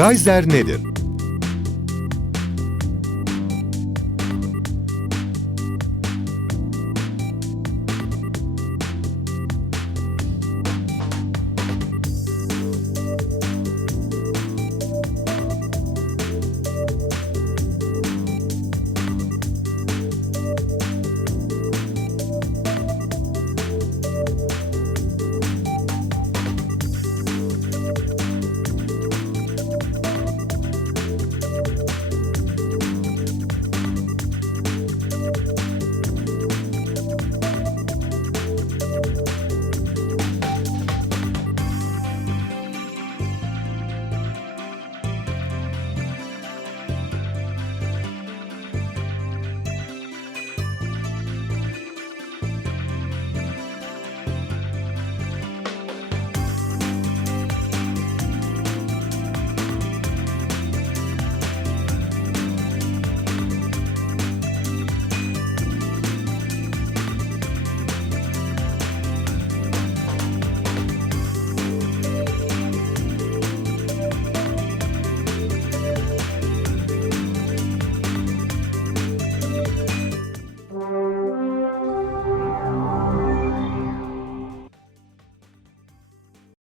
Geyser nedir?